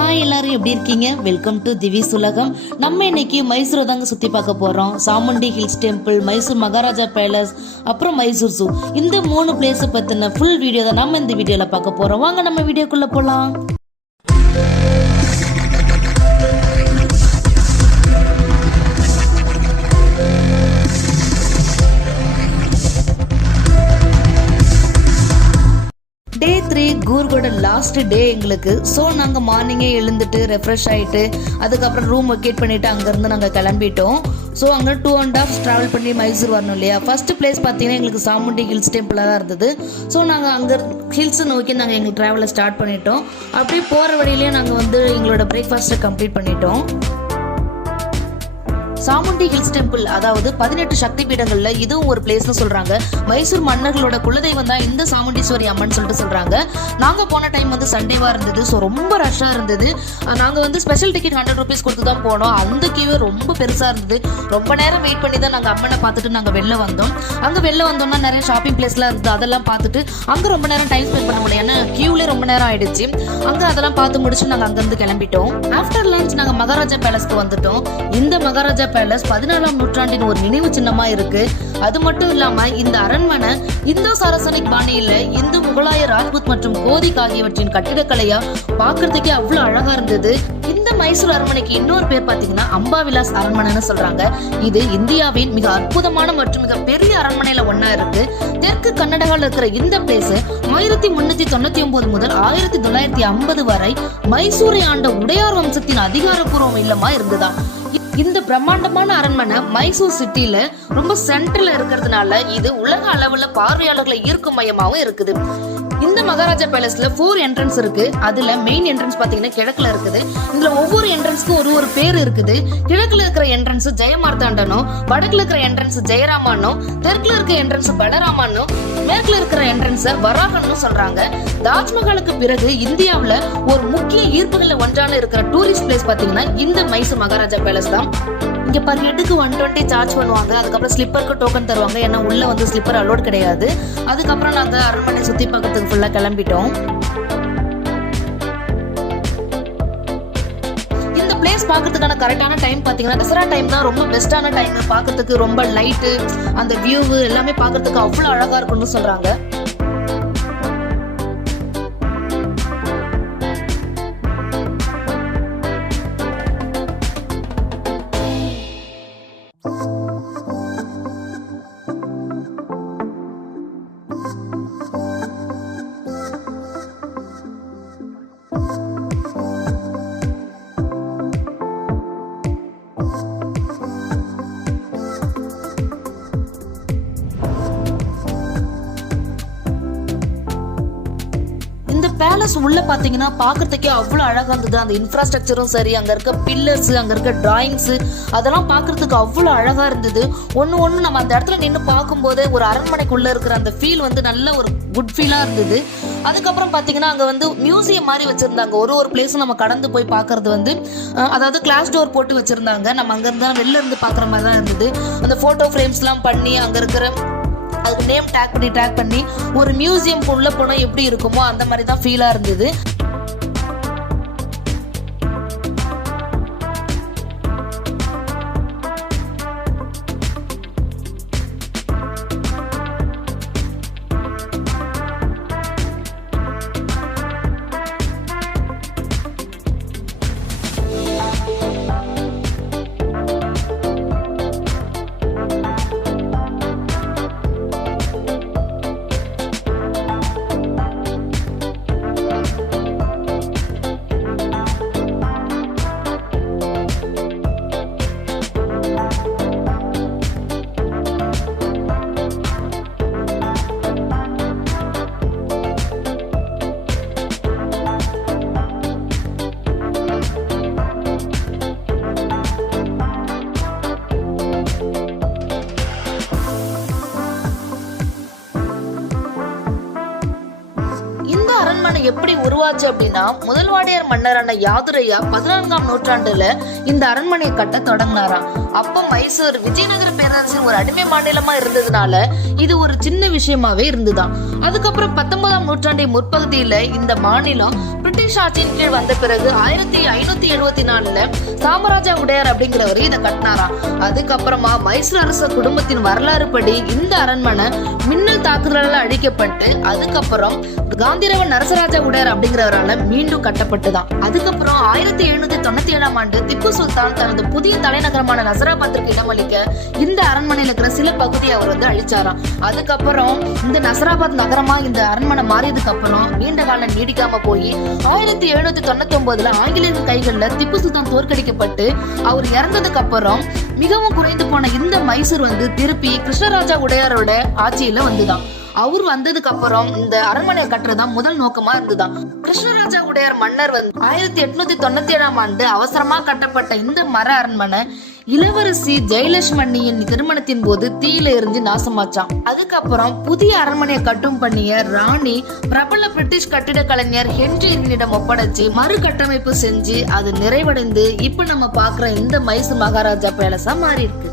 Hi எல்லாரும் எப்படி இருக்கீங்க? வெல்கம் டு திவிஸ் உலகம். நம்ம இன்னைக்கு மைசூரை தாங்க சுத்தி பார்க்க போறோம். Chamundi hills temple, Mysore Maharaja palace, அப்புறம் மைசூர் ஜூ. இந்த 3 பிளேஸ் பத்தின ஃபுல் வீடியோ தான் நம்ம இந்த வீடியோல பார்க்க போறோம். வாங்க நம்ம வீடியோக்குள்ள போலாம். டே 3 கூர்கோட லாஸ்ட் டே எங்களுக்கு. ஸோ நாங்கள் மார்னிங்கே எழுந்துட்டு ரெஃப்ரெஷ் ஆகிட்டு அதுக்கப்புறம் ரூம் வெக்கேட் பண்ணிவிட்டு அங்கேருந்து நாங்கள் கிளம்பிட்டோம். ஸோ அங்கே 2.5 hours ட்ராவல் பண்ணி மைசூர் வரணும் இல்லையா. ஃபர்ஸ்ட் பிளேஸ் பார்த்தீங்கன்னா எங்களுக்கு சாமுண்டி ஹில்ஸ் டெம்பிளாக தான் இருந்தது. ஸோ நாங்கள் அங்கே ஹில்ஸை நோக்கி நாங்கள் எங்கள் ட்ராவலை ஸ்டார்ட் பண்ணிட்டோம். அப்படியே போகிற வழியிலேயே நாங்கள் வந்து எங்களோட பிரேக்ஃபாஸ்ட்டை கம்ப்ளீட் பண்ணிட்டோம். சாமுண்டி ஹில்ஸ் டெம்பிள் அதாவது 18 சக்தி பீடங்கள்ல இதுவும் ஒரு பிளேஸ்னு சொல்றாங்க. மைசூர் மன்னர்களோட குலதெய்வம் தான் இந்த சாமுண்டீஸ்வரி அம்மன் சொல்லிட்டு சொல்றாங்க. நாங்க போன டைம் வந்து சண்டேவா இருந்தது. ஸோ ரொம்ப ரஷ்ஷா இருந்தது. நாங்க வந்து ஸ்பெஷல் டிக்கெட் 100 rupees கொடுத்து தான் போனோம். அந்த கியூவே ரொம்ப பெருசா இருந்தது. ரொம்ப நேரம் வெயிட் பண்ணி தான் நாங்க அம்மனை பார்த்துட்டு நாங்க வெளில வந்தோம். அங்க வெளில வந்தோம்னா நிறைய ஷாப்பிங் பிளேஸ்லாம் இருந்தது. அதெல்லாம் பார்த்துட்டு அங்க ரொம்ப நேரம் டைம் ஸ்பெண்ட் பண்ண முடியும். ஏன்னா கியூலே ரொம்ப நேரம் ஆயிடுச்சு. அங்க அதெல்லாம் பார்த்து முடிச்சு நாங்க அங்கிருந்து கிளம்பிட்டோம். ஆஃப்டர் லஞ்ச் நாங்க மகாராஜா பேலஸ்க்கு வந்துட்டோம். இந்த மகாராஜா பேலஸ் 14ஆம் நூற்றாண்டின் ஒரு நினைவு சின்னமா இருக்கு. அது மட்டும் இல்லாம இந்த அரண்மனை இந்தோ சாரசனிக் பாணியில இந்து, முகலாய, ராஜ்புத் மற்றும் கோதிக் ஆகியவற்றின் கட்டிடக்கலையா பாக்குறதுக்கே அவ்வளவு அழகா இருந்தது. இந்த மைசூர் அரண்மனைக்கு இன்னொரு பேர் பாத்தீங்கன்னா அம்பாவிலாஸ் அரண்மனைன்னு சொல்றாங்க. இது இந்தியாவின் மிக அற்புதமான மற்றும் மிக பெரிய அரண்மனையில ஒன்னா இருக்கு. தெற்கு கர்நாடகாவில் இருக்கிற இந்த பிளேஸ் 1399 முதல் 1950 வரை மைசூரை ஆண்ட உடையார் வம்சத்தின் அதிகாரப்பூர்வ இல்லமா இருந்ததா. இந்த பிரம்மாண்டமான அரண்மனை மைசூர் சிட்டில ரொம்ப சென்ட்ரல்ல இருக்கிறதுனால இது உலக அளவுல பார்வையாளர்களை ஈர்க்கும் மையமாவும் இருக்குது. இந்த மகாராஜா பேலஸ்ல 4 என்ட்ரன்ஸ் இருக்கு. அதுல மெயின் என்ட்ரன்ஸ் பாத்தீங்கன்னா கிழக்குல இருக்குது. இதுல ஒவ்வொரு என்ட்ரன்ஸ்க்கும் ஒரு பேர் இருக்குது. கிழக்குல இருக்கிற என்ட்ரன்ஸ் ஜெயமார்த்தாண்டனும், வடக்குல இருக்கிற என்ட்ரன்ஸ் ஜெயராமனும், தெற்குல இருக்கிற என்ட்ரன்ஸ் பலராமனும், மேற்குல இருக்கிற என்ட்ரன்ஸ் வராகன்னு சொல்றாங்க. தாஜ்மஹாலுக்கு பிறகு இந்தியாவுல ஒரு முக்கிய ஈர்ப்புகள்ல ஒன்றான இருக்கிற டூரிஸ்ட் பிளேஸ் பாத்தீங்கன்னா இந்த மைசூர் மகாராஜா பேலஸ் தான். இங்க பர் ஹெட்டுக்கு 120 சார்ஜ் பண்ணுவாங்க. அதுக்கப்புறம் ஸ்லிப்பருக்கு டோக்கன் தருவாங்க. ஏன்னா உள்ள வந்து ஸ்லிப்பர் அலோட் கிடையாது. அதுக்கப்புறம் நாங்க அரண்மனை சுத்தி பார்க்கறதுக்கு ஃபுல்லா கிளம்பிட்டோம். இந்த பிளேஸ் பார்க்கறதுக்கான கரெக்டான டைம் பாத்தீங்கன்னா தசரா டைம் தான் ரொம்ப பெஸ்டான டைம். பார்க்கறதுக்கு ரொம்ப லைட்டு, அந்த வியூ எல்லாமே பார்க்கறதுக்கு அவ்வளவு அழகா இருக்கும்னு சொல்றாங்க. பேலஸ் உள்ள பாத்தீங்கன்னா பாக்குறதுக்கே அவ்வளவு அழகா இருந்தது. அந்த இன்ஃப்ராஸ்ட்ரக்சரும் சரி, அங்க இருக்க பில்லர்ஸ், அங்க இருக்க டிராயிங்ஸ், அதெல்லாம் பாக்குறதுக்கு அவ்வளவு அழகா இருந்தது. ஒண்ணு நம்ம அந்த இடத்துல நின்று பார்க்கும் போதே ஒரு அரண்மனைக்குள்ள இருக்கிற அந்த ஃபீல் வந்து நல்ல ஒரு குட் ஃபீலா இருந்தது. அதுக்கப்புறம் பாத்தீங்கன்னா அங்க வந்து மியூசியம் மாதிரி வச்சிருந்தாங்க. ஒரு பிளேஸும் நம்ம கடந்து போய் பாக்குறது வந்து அதாவது கிளாஸ் டோர் போட்டு வச்சிருந்தாங்க. நம்ம அங்க இருந்தா வெளில இருந்து பாக்குற மாதிரி தான் இருந்தது. அந்த போட்டோ ஃப்ரேம்ஸ் எல்லாம் பண்ணி அங்க இருக்கிற அதுக்கு நேம் டேக் பண்ணி ஒரு மியூசியம் உள்ள போனா எப்படி இருக்குமோ அந்த மாதிரி தான் ஃபீலா இருந்தது. எப்படி உருவாச்சு அப்படின்னா, முதல்வாடியார் மன்னரான யாதுரையா 14ஆம் நூற்றாண்டுல இந்த அரண்மனையை கட்ட தொடங்கினாராம். அப்போ மைசூர் விஜயநகர பேரரசின் ஒரு அடிமை மாநிலமா இருந்ததுனால இது ஒரு சின்ன விஷயமாவே இருந்துதான். அதுக்கப்புறம் 19ஆம் நூற்றாண்டின் முற்பகுதியில இந்த மாநிலம் பிரிட்டிஷ் ஆட்சியின் கீழ் வந்த பிறகு 1574ல சாமராஜா உடையார் அப்படிங்கிறவரு இதை கட்டினாராம். அதுக்கப்புறமா மைசூர் அரச குடும்பத்தின் வரலாறு படி இந்த அரண்மனை மின்னல் தாக்குதலால் அழிக்கப்பட்டு அதுக்கப்புறம் காந்திரவன் நரசராஜா உடையார் அப்படிங்கிறவரால மீண்டும் கட்டப்பட்டுதான். அதுக்கப்புறம் 1797ஆம் ஆண்டு திப்பு சுல்தான் தனது புதிய தலைநகரமான நசராபாத்திற்கு இடமளிக்க இந்த அரண்மனையில இருக்கிற சில பகுதியை அவர் வந்து அழிச்சாராம். அதுக்கப்புறம் இந்த நசராபாத் நகரமா இந்த அரண்மனை மாறியதுக்கு அப்புறம் நீண்ட காலம் நீடிக்காம போய் 1799ல ஆங்கிலேயர் கைகள்ல திப்பு சுல்தான் தோற்கடிக்கப்பட்டு அவர் இறந்ததுக்கு அப்புறம் மிகவும் குறைந்து போன இந்த மைசூர் வந்து திருப்பி கிருஷ்ணராஜா உடையாரோட ஆட்சியில வந்துதான். அவர் வந்ததுக்கு அப்புறம் இந்த அரண்மனையை கட்டுறதுதான் முதல் நோக்கமா இருந்துதான். கிருஷ்ணராஜா உடையார் மன்னர் வந்து 1897ஆம் ஆண்டு அவசரமா கட்டப்பட்ட இந்த மர அரண்மனை இளவரசி ஜெயலட்சுமணியின் திருமணத்தின் போது தீயில எரிஞ்சு நாசமாச்சான். அதுக்கப்புறம் புதிய அரண்மனையை கட்டும் பண்ணிய ராணி பிரபல பிரிட்டிஷ் கட்டிட கலைஞர் ஹென்றி இர்வினிடம் ஒப்படைச்சு மறு கட்டமைப்பு செஞ்சு அது நிறைவடைந்து இப்ப நம்ம பாக்குற இந்த மைசூர் மகாராஜா பேலஸா மாறி இருக்கு.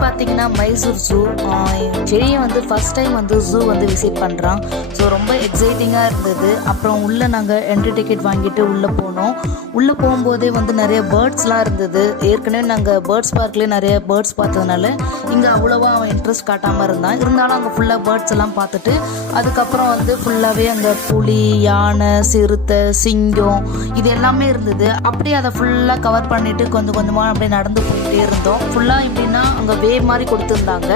பார்த்தீங்கன்னா மைசூர் ஜூ. செடியை வந்து ஃபர்ஸ்ட் டைம் வந்து ஜூ வந்து விசிட் பண்ணுறான். ஸோ ரொம்ப எக்ஸைட்டிங்காக இருந்தது. அப்புறம் உள்ளே நாங்கள் என்ட்ரி டிக்கெட் வாங்கிட்டு உள்ளே போனோம். உள்ளே போகும்போதே வந்து நிறைய பேர்ட்ஸ்லாம் இருந்தது. ஏற்கனவே நாங்கள் பேர்ட்ஸ் பார்க்லேயே நிறைய பேர்ட்ஸ் பார்த்ததுனால இங்கே அவ்வளோவா அவன் இன்ட்ரெஸ்ட் காட்டாமல் இருந்தான். இருந்தாலும் அங்கே ஃபுல்லாக பேர்ட்ஸ் எல்லாம் பார்த்துட்டு அதுக்கப்புறம் வந்து ஃபுல்லாகவே அங்கே புலி, யானை, சிறுத்தை, சிங்கம் இது எல்லாமே இருந்தது. அப்படியே அதை ஃபுல்லாக கவர் பண்ணிவிட்டு கொஞ்சம் கொஞ்சமாக அப்படியே நடந்து போயிட்டே இருந்தோம். ஃபுல்லாக எப்படின்னா அங்கே வே மாதிரி கொடுத்துருந்தாங்க.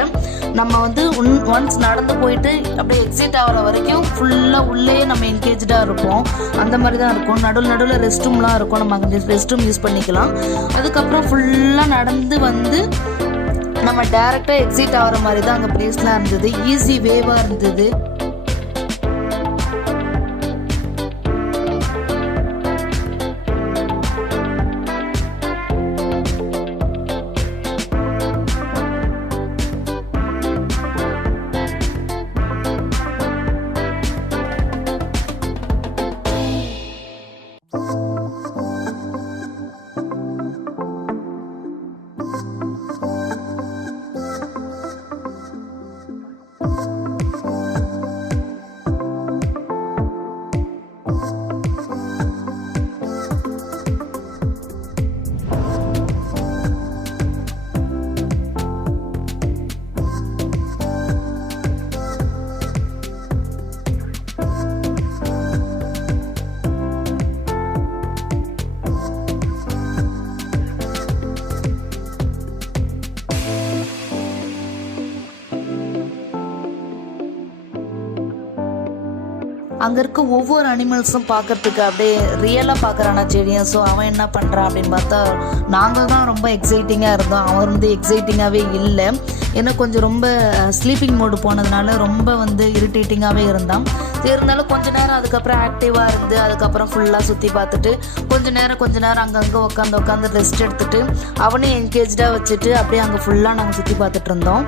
நம்ம வந்து ஒன்ஸ் நடந்து போயிட்டு அப்படியே எக்ஸிட் ஆகிற வரைக்கும் ஃபுல்லாக உள்ளே நம்ம என்கேஜாக இருப்போம். அந்த மாதிரி தான் இருக்கும். நடுவில் ரெஸ்ட் ரூம்லாம் இருக்கும். நம்ம அங்கே ரெஸ்ட் ரூம் யூஸ் பண்ணிக்கலாம். அதுக்கப்புறம் ஃபுல்லாக நடந்து வந்து நம்ம டேரெக்டாக எக்ஸிட் ஆகிற மாதிரி தான் அங்கே பிளேஸ்லாம் இருந்தது. ஈஸி வேவாக இருந்தது. அங்கே இருக்க ஒவ்வொரு அனிமல்ஸும் பார்க்கறதுக்கு அப்படியே ரியலாக பார்க்குறானா செடியும். ஸோ அவன் என்ன பண்ணுறான் அப்படின்னு பார்த்தா நாங்கள் தான் ரொம்ப எக்ஸைட்டிங்காக இருந்தோம். அவன் வந்து எக்ஸைட்டிங்காகவே இல்லை. ஏன்னா கொஞ்சம் ரொம்ப ஸ்லீப்பிங் மோடு போனதுனால ரொம்ப வந்து இரிட்டேட்டிங்காகவே இருந்தான். இருந்தாலும் கொஞ்ச நேரம் அதுக்கப்புறம் ஆக்டிவாக இருந்து அதுக்கப்புறம் ஃபுல்லாக சுற்றி பார்த்துட்டு கொஞ்ச நேரம் அங்கங்கே உட்காந்து ரெஸ்ட் எடுத்துகிட்டு அவனையும் என்கேஜாக வச்சுட்டு அப்படியே அங்கே ஃபுல்லாக நாங்கள் சுற்றி பார்த்துட்டு இருந்தோம்.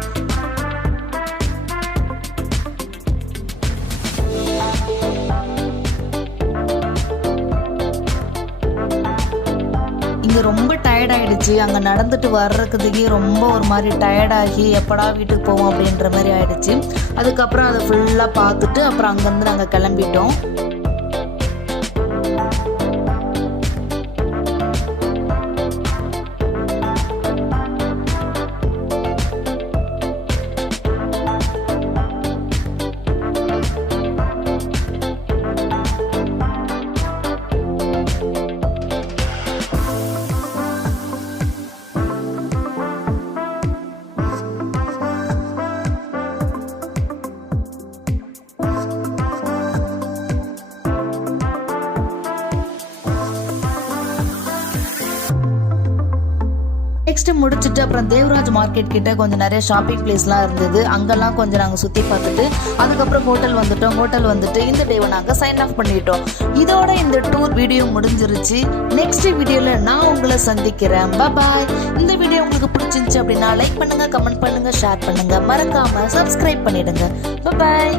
இங்கே ரொம்ப டயர்டாயிடுச்சு. அங்கே நடந்துட்டு வர்றதுக்கே ரொம்ப ஒரு மாதிரி டயர்டாகி எப்படா வீட்டுக்கு போவோம் அப்படின்ற மாதிரி ஆயிடுச்சு. அதுக்கப்புறம் அதை ஃபுல்லாக பார்த்துட்டு அப்புறம் அங்கேருந்து நாங்கள் கிளம்பிட்டோம். நெக்ஸ்ட் முடிச்சுட்டு அப்புறம் தேவராஜ் மார்க்கெட் கிட்ட கொஞ்சம் நிறைய ஷாப்பிங் பிளேஸ்லாம் இருந்தது. அங்கெல்லாம் கொஞ்சம் நாங்கள் சுற்றி பார்த்துட்டு அதுக்கப்புறம் ஹோட்டல் வந்துட்டோம். ஹோட்டல் வந்துட்டு இந்த டேவை நாங்கள் சைன் ஆஃப் பண்ணிட்டோம். இதோட இந்த டூர் வீடியோ முடிஞ்சிருச்சு. நெக்ஸ்ட் வீடியோவில் நான் உங்களை சந்திக்கிறேன். பாய். இந்த வீடியோ உங்களுக்கு பிடிச்சிருந்துச்சு அப்படின்னா லைக் பண்ணுங்க, கமெண்ட் பண்ணுங்க, ஷேர் பண்ணுங்க, மறக்காம சப்ஸ்கிரைப் பண்ணிடுங்க. பாய்.